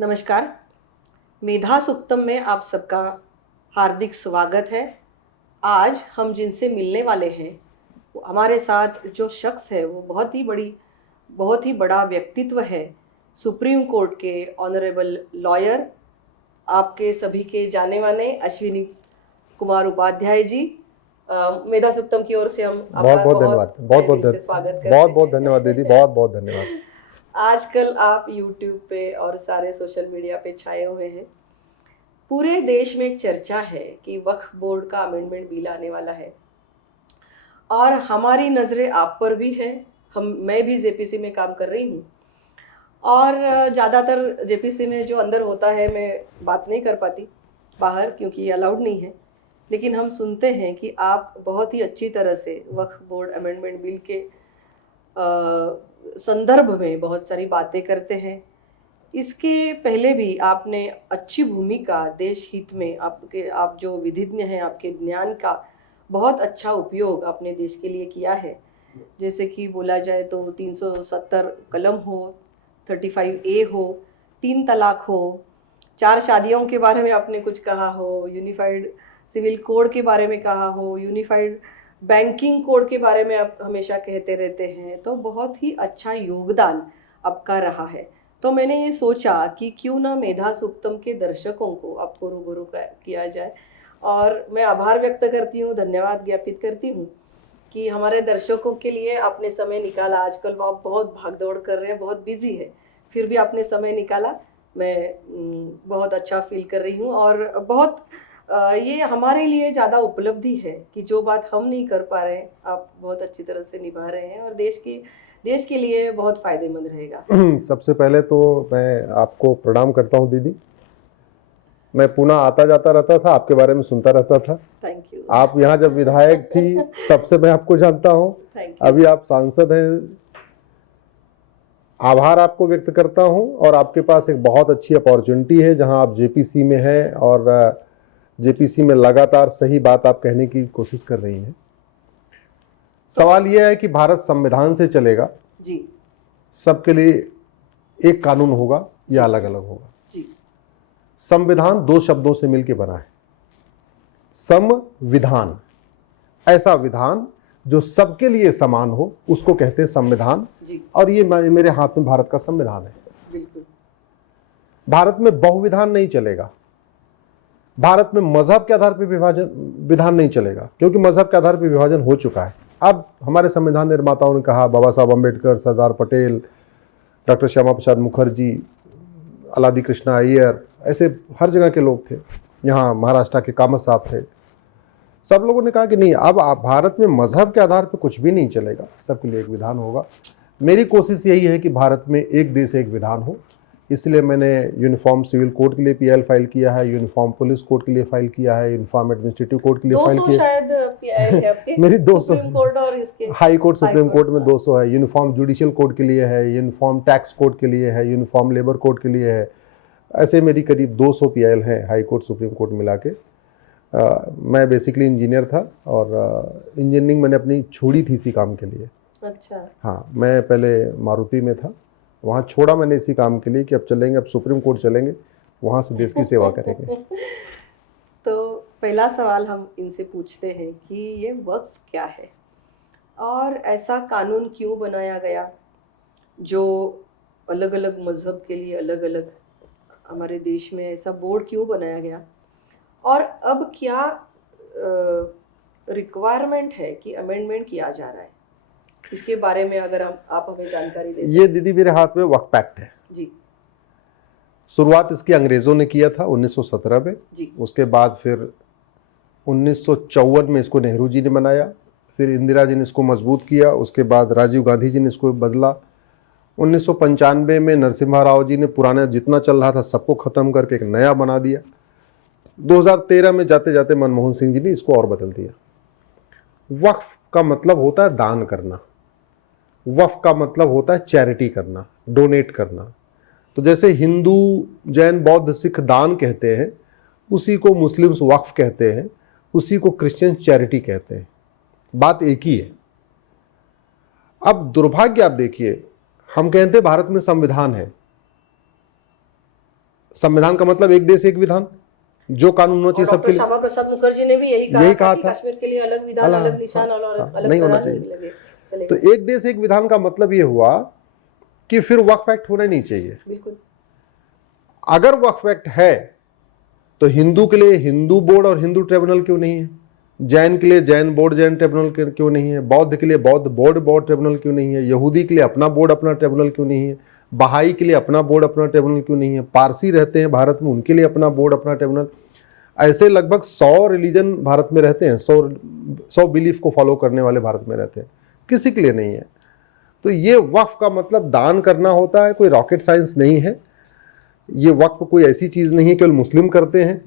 नमस्कार। मेधा सूक्तम में आप सबका हार्दिक स्वागत है। आज हम जिनसे मिलने वाले हैं वो हमारे साथ जो शख्स है वो बहुत ही बड़ा व्यक्तित्व है। सुप्रीम कोर्ट के ऑनरेबल लॉयर, आपके सभी के जाने माने अश्विनी कुमार उपाध्याय जी। मेधा सूक्तम की ओर से हम बहुत बहुत धन्यवाद, स्वागत करते बहुत बहुत हैं। धन्यवाद दीदी, बहुत बहुत धन्यवाद। आजकल आप YouTube पे और सारे सोशल मीडिया पे छाए हुए हैं। पूरे देश में एक चर्चा है कि वक्फ बोर्ड का अमेंडमेंट बिल आने वाला है और हमारी नज़रें आप पर भी है। मैं भी जेपीसी में काम कर रही हूँ और ज़्यादातर जेपीसी में जो अंदर होता है मैं बात नहीं कर पाती बाहर, क्योंकि ये अलाउड नहीं है। लेकिन हम सुनते हैं कि आप बहुत ही अच्छी तरह से वक्फ बोर्ड अमेंडमेंट बिल के संदर्भ में बहुत सारी बातें करते हैं। इसके पहले भी आपने अच्छी भूमिका देश हित में, आप जो विधिज्ञ हैं, आपके ज्ञान का बहुत अच्छा उपयोग अपने देश के लिए किया है। जैसे कि बोला जाए तो 370 कलम हो, 35A हो, 3 तलाक हो, 4 शादियों के बारे में आपने कुछ कहा हो, यूनिफाइड सिविल कोड के बारे में कहा हो, यूनिफाइड बैंकिंग कोड के बारे में आप हमेशा कहते रहते हैं। तो बहुत ही अच्छा योगदान आपका रहा है। तो मैंने ये सोचा कि क्यों ना मेधा सूक्तम के दर्शकों को आपको रूबरू किया जाए, और मैं आभार व्यक्त करती हूँ, धन्यवाद ज्ञापित करती हूँ कि हमारे दर्शकों के लिए आपने समय निकाला। आजकल वो आप बहुत भागदौड़ कर रहे हैं, बहुत बिजी है, फिर भी आपने समय निकाला। मैं बहुत अच्छा फील कर रही हूँ और बहुत ये हमारे लिए ज़्यादा उपलब्धि है कि जो बात हम नहीं कर पा रहे हैं आप बहुत अच्छी तरह से निभा रहे हैं और देश के लिए बहुत फायदेमंद रहेगा। सबसे पहले तो मैं आपको प्रणाम करता हूं दीदी। मैं पुणे आता जाता रहता था, आपके बारे में सुनता रहता था। Thank you. आप यहाँ जब विधायक थी तब से मैं आपको जानता हूँ, अभी आप सांसद हैं। आभार आपको व्यक्त करता हूँ और आपके पास एक बहुत अच्छी अपॉर्चुनिटी है जहाँ आप जेपीसी में हैं और जेपीसी में लगातार सही बात आप कहने की कोशिश कर रही हैं। सवाल यह है कि भारत संविधान से चलेगा जी, सबके लिए एक कानून होगा या अलग अलग होगा जी। संविधान 2 शब्दों से मिलकर बना है, संविधान। ऐसा विधान जो सबके लिए समान हो उसको कहते हैं संविधान। और ये मेरे हाथ में भारत का संविधान है। बिल्कुल। भारत में बहुविधान नहीं चलेगा, भारत में मजहब के आधार पर विधान नहीं चलेगा, क्योंकि मजहब के आधार पर विभाजन हो चुका है। अब हमारे संविधान निर्माताओं ने कहा, बाबा साहब अम्बेडकर, सरदार पटेल, डॉक्टर श्यामा प्रसाद मुखर्जी, अलादी कृष्णा अय्यर, ऐसे हर जगह के लोग थे। यहाँ महाराष्ट्र के कामत साहब थे। सब लोगों ने कहा कि नहीं, अब भारत में मजहब के आधार पर कुछ भी नहीं चलेगा, सबके लिए एक विधान होगा। मेरी कोशिश यही है कि भारत में एक देश एक विधान हो। इसलिए मैंने यूनिफॉर्म सिविल कोड के लिए पीआईएल फाइल किया है, यूनिफॉर्म पुलिस कोड के लिए फाइल किया है, यूनिफॉर्म एडमिनिस्ट्रेटिव कोड के लिए फाइल किया है। 200 शायद आपके मेरी 200 सुप्रीम कोर्ट और इसके हाई कोर्ट सुप्रीम कोर्ट में 200 है। यूनिफॉर्म जुडिशियल कोड के लिए है, यूनिफॉर्म टैक्स कोड के लिए है, यूनिफॉर्म लेबर कोड के लिए है। ऐसे मेरी करीब 200 पीआईएल हैं, हाई कोर्ट सुप्रीम कोर्ट मिला के। मैं बेसिकली इंजीनियर था और इंजीनियरिंग मैंने अपनी छोड़ी थी इसी काम के लिए। अच्छा। हाँ, मैं पहले मारुति में था, वहाँ छोड़ा मैंने इसी काम के लिए कि अब चलेंगे, अब सुप्रीम कोर्ट चलेंगे, वहाँ से देश की सेवा करेंगे। तो पहला सवाल हम इनसे पूछते हैं कि ये वक्फ क्या है और ऐसा कानून क्यों बनाया गया जो अलग अलग मजहब के लिए अलग अलग, हमारे देश में ऐसा बोर्ड क्यों बनाया गया, और अब क्या रिक्वायरमेंट है कि अमेंडमेंट किया जा रहा है, इसके बारे में अगर आप हमें जानकारी दे। ये दीदी मेरे हाथ में वक्फ एक्ट है जी। शुरुआत इसकी अंग्रेजों ने किया था 1917 में जी। उसके बाद फिर 1954 में इसको नेहरू जी ने बनाया, फिर इंदिरा जी ने इसको मजबूत किया, उसके बाद राजीव गांधी जी ने इसको बदला। 1995 में नरसिम्हा राव जी ने पुराना जितना चल रहा था सबको खत्म करके एक नया बना दिया। 2013 में जाते जाते मनमोहन सिंह जी ने इसको और बदल दिया। वक्फ का मतलब होता है दान करना, वक्फ का मतलब होता है चैरिटी करना, डोनेट करना। तो जैसे हिंदू, जैन, बौद्ध, सिख दान कहते हैं, उसी को मुस्लिम्स वक्फ कहते हैं, उसी को क्रिश्चियन चैरिटी कहते हैं। बात एक ही है। अब दुर्भाग्य आप देखिए, हम कहते हैं भारत में संविधान है, संविधान का मतलब एक देश एक विधान, जो कानून होना चाहिए सबके डॉक्टर लिए। श्यामा प्रसाद मुखर्जी ने भी यही कहा था कि कश्मीर के लिए अलग विधान, अलग निशान और अलग नहीं होना करार चाहिए। लगे चलेगा। तो एक देश एक विधान का मतलब ये हुआ कि फिर वक्फ एक्ट होना नहीं चाहिए। बिल्कुल। अगर वक्फ एक्ट है तो हिंदू के लिए हिंदू बोर्ड और हिंदू ट्रिब्यूनल क्यों नहीं है, जैन के लिए जैन बोर्ड जैन ट्रिब्यूनल क्यों नहीं है, बौद्ध के लिए बौद्ध बोर्ड बौद्ध ट्रिब्यूनल क्यों नहीं है, यहूदी के लिए अपना बोर्ड अपना ट्रिब्यूनल क्यों नहीं है, बहाई के लिए अपना बोर्ड अपना ट्रिब्यूनल क्यों नहीं है, पारसी रहते हैं भारत में उनके लिए अपना बोर्ड अपना ट्रिब्यूनल। ऐसे लगभग 100 रिलीजन भारत में रहते हैं, 100 बिलीफ को फॉलो करने वाले भारत में रहते हैं, किसी के लिए नहीं है। तो ये वक्फ का मतलब दान करना होता है, कोई रॉकेट साइंस नहीं है। ये वक्फ कोई ऐसी चीज नहीं है केवल मुस्लिम करते हैं।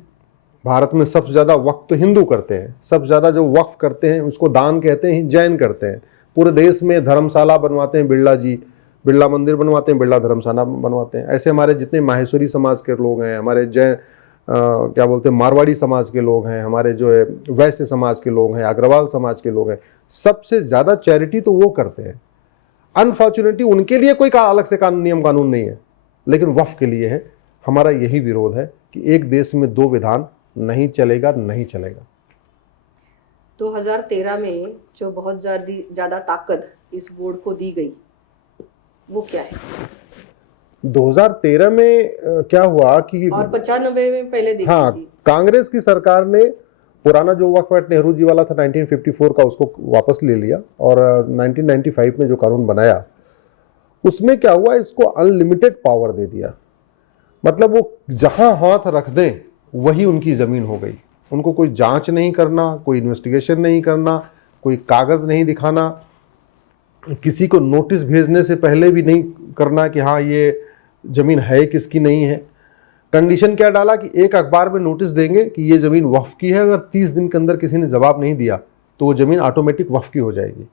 भारत में सबसे ज्यादा वक्फ तो हिंदू करते हैं, सबसे ज्यादा जो वक्फ करते हैं उसको दान कहते हैं, जैन करते हैं। पूरे देश में धर्मशाला बनवाते हैं, बिरला जी बिरला मंदिर बनवाते हैं, बिरला धर्मशाला बनवाते हैं। ऐसे हमारे जितने माहेश्वरी समाज के लोग हैं, हमारे जैन क्या बोलते हैं मारवाड़ी समाज के लोग हैं, हमारे जो है वैश्य समाज के लोग हैं, अग्रवाल समाज के लोग हैं, सबसे ज्यादा चैरिटी तो वो करते हैं। अनफॉर्चुनेटली उनके लिए कोई अलग से नियम कानून नहीं है, लेकिन वक्फ के लिए है। हमारा यही विरोध है कि एक देश में दो विधान नहीं चलेगा, नहीं चलेगा। 2013 में जो बहुत ज्यादा ताकत इस बोर्ड को दी गई वो क्या है? 2013 में क्या हुआ कि और 95 में पहले दी हाँ, थी। कांग्रेस की सरकार ने पुराना जो वक्फ एक्ट नेहरू जी वाला था 1954 का, उसको वापस ले लिया और 1995 में जो कानून बनाया उसमें क्या हुआ, इसको अनलिमिटेड पावर दे दिया। मतलब वो जहां हाथ रख दें वही उनकी जमीन हो गई। उनको कोई जांच नहीं करना, कोई इन्वेस्टिगेशन नहीं करना, कोई कागज नहीं दिखाना, किसी को नोटिस भेजने से पहले भी नहीं करना कि हाँ ये जमीन है किसकी नहीं है। कंडीशन क्या डाला कि एक अखबार में नोटिस देंगे कि ये जमीन वक्फ की है, अगर 30 दिन के अंदर किसी ने जवाब नहीं दिया तो वो जमीन ऑटोमेटिक वक्फ की हो जाएगी।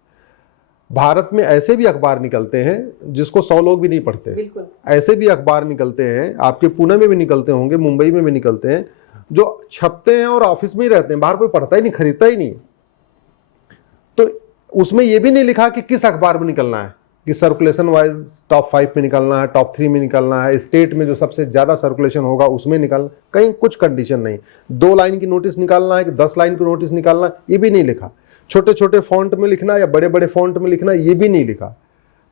भारत में ऐसे भी अखबार निकलते हैं जिसको 100 लोग भी नहीं पढ़ते। बिल्कुल। ऐसे भी अखबार निकलते हैं, आपके पुणे में भी निकलते होंगे, मुंबई में भी निकलते हैं, जो छपते हैं और ऑफिस में ही रहते हैं, बाहर कोई पढ़ता ही नहीं, खरीदता ही नहीं। तो उसमें यह भी नहीं लिखा कि किस अखबार में निकलना है, कि सर्कुलेशन वाइज टॉप 5 में निकलना है, टॉप 3 में निकलना है, स्टेट में जो सबसे ज्यादा सर्कुलेशन होगा उसमें निकलना, कहीं कुछ कंडीशन नहीं। 2 लाइन की नोटिस निकालना है कि 10 लाइन की नोटिस निकालना, ये भी नहीं लिखा। छोटे छोटे फॉन्ट में लिखना या बड़े बड़े फॉन्ट में लिखना, ये भी नहीं लिखा।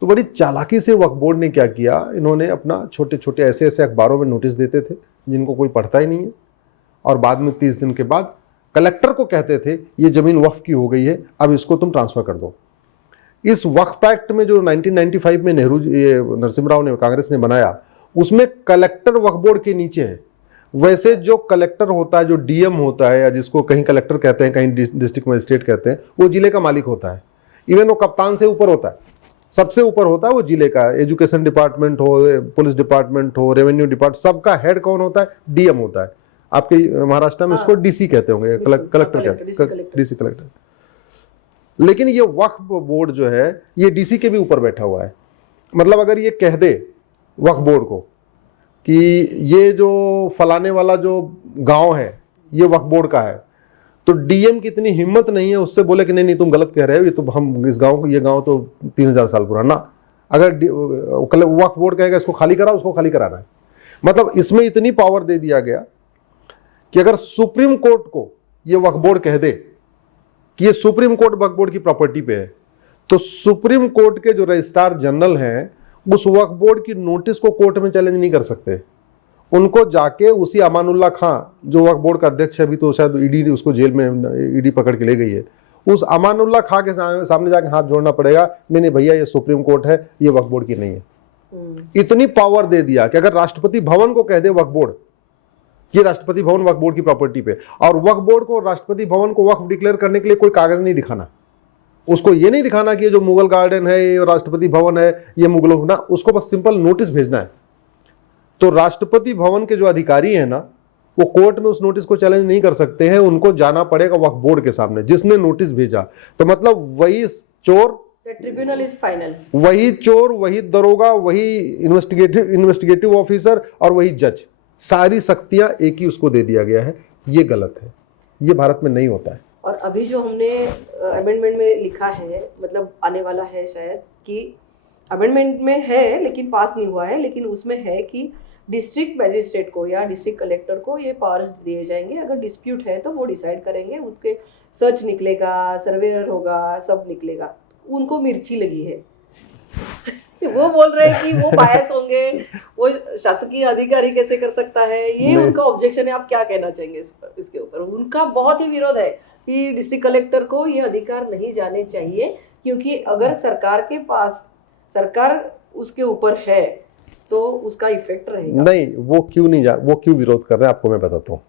तो बड़ी चालाकी से वक्फ बोर्ड ने क्या किया, इन्होंने अपना छोटे छोटे ऐसे ऐसे अखबारों में नोटिस देते थे जिनको कोई पढ़ता ही नहीं है, और बाद में 30 दिन के बाद कलेक्टर को कहते थे ये जमीन वक्फ की हो गई है, अब इसको तुम ट्रांसफर कर दो। इस वक्फ एक्ट में जो 1995 में नरसिम्हा राव ने कांग्रेस ने बनाया, उसमें कलेक्टर वक्फ बोर्ड के नीचे है। वैसे जो कलेक्टर होता है, जो डीएम होता है, या जिसको कहीं कलेक्टर कहते हैं, कहीं डिस्ट्रिक्ट मजिस्ट्रेट कहते हैं, वो जिले का मालिक होता है। इवन वो कप्तान से ऊपर होता है, सबसे ऊपर होता है वो जिले का। एजुकेशन डिपार्टमेंट हो, पुलिस डिपार्टमेंट हो, रेवेन्यू डिपार्टमेंट, सबका हेड कौन होता है? डीएम होता है। आपके महाराष्ट्र में उसको डीसी कहते होंगे, कलेक्टर कहते हैं, डीसी कलेक्टर। लेकिन ये वक्फ बोर्ड जो है ये डीसी के भी ऊपर बैठा हुआ है। मतलब अगर ये कह दे वक्फ बोर्ड को कि ये जो फलाने वाला जो गांव है ये वक्फ बोर्ड का है, तो डीएम की इतनी हिम्मत नहीं है उससे बोले कि नहीं नहीं तुम गलत कह रहे हो, ये तो हम इस गांव को, ये गांव तो 3000 साल पुराना। अगर वक्फ बोर्ड कहेगा इसको खाली करा, उसको खाली कराना है। मतलब इसमें इतनी पावर दे दिया गया कि अगर सुप्रीम कोर्ट को ये वक्फ बोर्ड कह दे कि ये सुप्रीम कोर्ट वक्फ बोर्ड की प्रॉपर्टी पे है, तो सुप्रीम कोर्ट के जो रजिस्ट्रार जनरल हैं उस वक्फ बोर्ड की नोटिस को कोर्ट में चैलेंज नहीं कर सकते। उनको जाके उसी अमानुल्लाह खां जो वक्फ बोर्ड का अध्यक्ष है, अभी तो शायद ईडी उसको जेल में ईडी पकड़ के ले गई है, उस अमानुल्लाह खां के सामने जाके हाथ जोड़ना पड़ेगा, नहीं नहीं भैया ये सुप्रीम कोर्ट है, ये वक्फ बोर्ड की नहीं है। इतनी पावर दे दिया कि अगर राष्ट्रपति भवन को कह दे वक्फ बोर्ड, ये राष्ट्रपति भवन वक्फ बोर्ड की प्रॉपर्टी पे, और वक्फ बोर्ड को राष्ट्रपति भवन को वक्फ डिक्लेयर करने के लिए कोई कागज नहीं दिखाना, उसको ये नहीं दिखाना कि ये जो मुगल गार्डन है, ये राष्ट्रपति भवन है, ये मुगलों ना, उसको बस सिंपल नोटिस भेजना है। तो राष्ट्रपति भवन के जो अधिकारी हैं ना, वो कोर्ट में उस नोटिस को चैलेंज नहीं कर सकते हैं, उनको जाना पड़ेगा वक्फ बोर्ड के सामने जिसने नोटिस भेजा। तो मतलब वही चोर, ट्रिब्यूनल इज फाइनल, वही चोर, वही दरोगा, वही इन्वेस्टिगेटिव ऑफिसर और वही जज, सारी शक्तियां एक ही उसको दे दिया गया है। ये गलत है, ये भारत में नहीं होता है। और अभी जो हमने अमेंडमेंट में लिखा है, मतलब आने वाला है शायद, कि अमेंडमेंट में है लेकिन पास नहीं हुआ है, लेकिन उसमें है कि डिस्ट्रिक्ट मैजिस्ट्रेट को या डिस्ट्रिक्ट कलेक्टर को ये पावर्स दिए जाएंगे। अगर डिस्प्यूट है तो वो डिसाइड करेंगे, उसके सर्च निकलेगा, सर्वेयर होगा, सब निकलेगा। उनको मिर्ची लगी है वो बोल रहे हैं कि वो बायस होंगे, वो शासकीय अधिकारी कैसे कर सकता है, ये उनका ऑब्जेक्शन है। आप क्या कहना चाहेंगे इस पर, इसके ऊपर? उनका बहुत ही विरोध है कि डिस्ट्रिक्ट कलेक्टर को ये अधिकार नहीं जाने चाहिए, क्योंकि अगर सरकार के पास, सरकार उसके ऊपर है तो उसका इफेक्ट रहेगा। नहीं, वो क्यों विरोध कर रहे हैं आपको मैं बताता हूँ।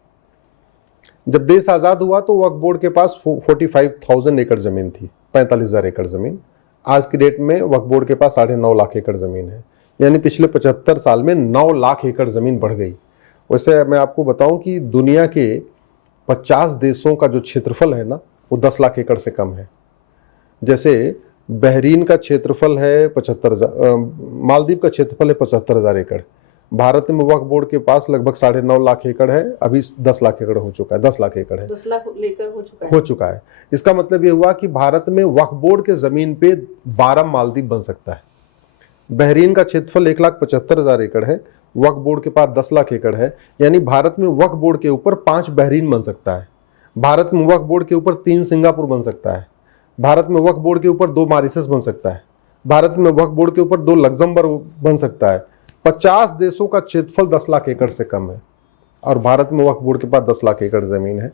जब देश आजाद हुआ तो वक्फ बोर्ड के पास 45,000 एकड़ जमीन थी, 45,000 एकड़ जमीन। आज की डेट में वक्फ बोर्ड के पास 9.5 लाख एकड़ जमीन है, यानी पिछले 75 साल में 9 लाख एकड़ जमीन बढ़ गई। वैसे मैं आपको बताऊं कि दुनिया के 50 देशों का जो क्षेत्रफल है ना, वो 10 लाख एकड़ से कम है। जैसे बहरीन का क्षेत्रफल है 75,000, मालदीव का क्षेत्रफल है 75,000 एकड़। भारत में वक्फ बोर्ड के पास लगभग 9.5 लाख एकड़ है, अभी 10 लाख एकड़ हो चुका है, 10 लाख एकड़ है, 10 लाख लेकर हो चुका है। इसका मतलब ये हुआ कि भारत में वक्फ बोर्ड के जमीन पे 12 मालदीव बन सकता है। बहरीन का क्षेत्रफल 1,75,000 एकड़ है, वक्फ बोर्ड के पास 10 लाख एकड़ है, यानी भारत में वक्फ बोर्ड के ऊपर 5 बहरीन बन सकता है। भारत में वक्फ बोर्ड के ऊपर 3 सिंगापुर बन सकता है। भारत में वक्फ बोर्ड के ऊपर 2 मॉरिशस बन सकता है। भारत में वक्फ बोर्ड के ऊपर 2 लग्जमबर्ग बन सकता है। 50 देशों का क्षेत्रफल 10 लाख एकड़ से कम है, और भारत में वक्फ बोर्ड के पास 10 लाख एकड़ जमीन है।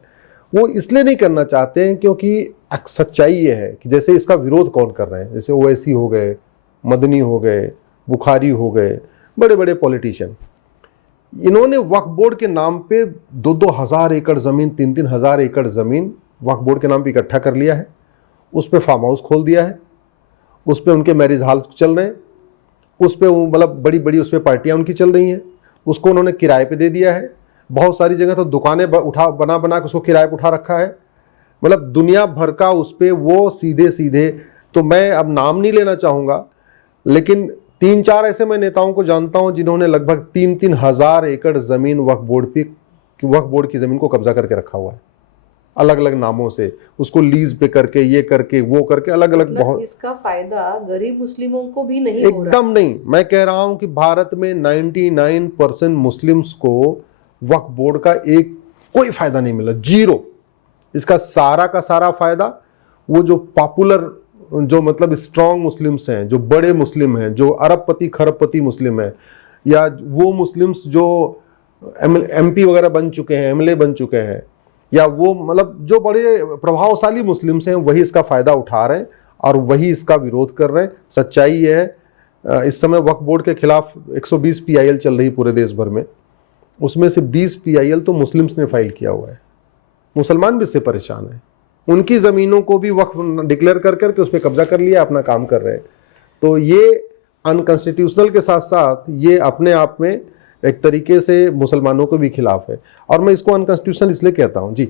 वो इसलिए नहीं करना चाहते हैं क्योंकि सच्चाई ये है कि जैसे इसका विरोध कौन कर रहे हैं, जैसे ओवैसी हो गए, मदनी हो गए, बुखारी हो गए, बड़े बड़े पॉलिटिशियन, इन्होंने वक्फ बोर्ड के नाम पे 2-2 हजार एकड़ जमीन, 3-3 हजार एकड़ जमीन वक्फ बोर्ड के नाम पे इकट्ठा कर लिया है। उस पे फार्म हाउस खोल दिया है, उस पे उनके मैरिज हॉल चल रहे हैं, उस पे मतलब बड़ी बड़ी उस पे पार्टियां उनकी चल रही हैं। उसको उन्होंने किराए पे दे दिया है। बहुत सारी जगह तो दुकानें बना के उसको किराए पे उठा रखा है। मतलब दुनिया भर का उस पे वो सीधे सीधे, तो मैं अब नाम नहीं लेना चाहूँगा, लेकिन 3-4 ऐसे मैं नेताओं को जानता हूँ जिन्होंने लगभग 3-3 हजार एकड़ जमीन वक्फ बोर्ड की जमीन को कब्जा करके रखा हुआ है, अलग अलग नामों से, उसको लीज पे करके, ये करके, वो करके, अलग अलग। बहुत इसका फायदा गरीब मुस्लिमों को भी नहीं हो रहा। एकदम नहीं। मैं कह रहा हूं कि भारत में 99% मुस्लिम्स को वक्फ बोर्ड का कोई फायदा नहीं मिला, 0। इसका सारा का सारा फायदा वो जो पॉपुलर, जो मतलब स्ट्रॉन्ग मुस्लिम्स हैं, जो बड़े मुस्लिम हैं, जो अरबपति खरबपति मुस्लिम हैं, या वो मुस्लिम्स जो MP वगैरह बन चुके हैं, MLA बन चुके हैं, या वो मतलब जो बड़े प्रभावशाली मुस्लिम्स हैं, वही इसका फायदा उठा रहे हैं और वही इसका विरोध कर रहे हैं। सच्चाई ये है, इस समय वक्फ बोर्ड के खिलाफ 120 PIL चल रही पूरे देश भर में। उसमें से 20 PIL तो मुस्लिम्स ने फाइल किया हुआ है। मुसलमान भी इससे परेशान है, उनकी जमीनों को भी वक्फ डिक्लेयर कर करके उस पर कब्जा कर लिया, अपना काम कर रहे हैं। तो ये अनकॉन्स्टिट्यूशनल के साथ साथ ये अपने आप में एक तरीके से मुसलमानों के भी खिलाफ है, और मैं इसको अनकॉन्स्टिट्यूशनल इसलिए कहता हूं जी।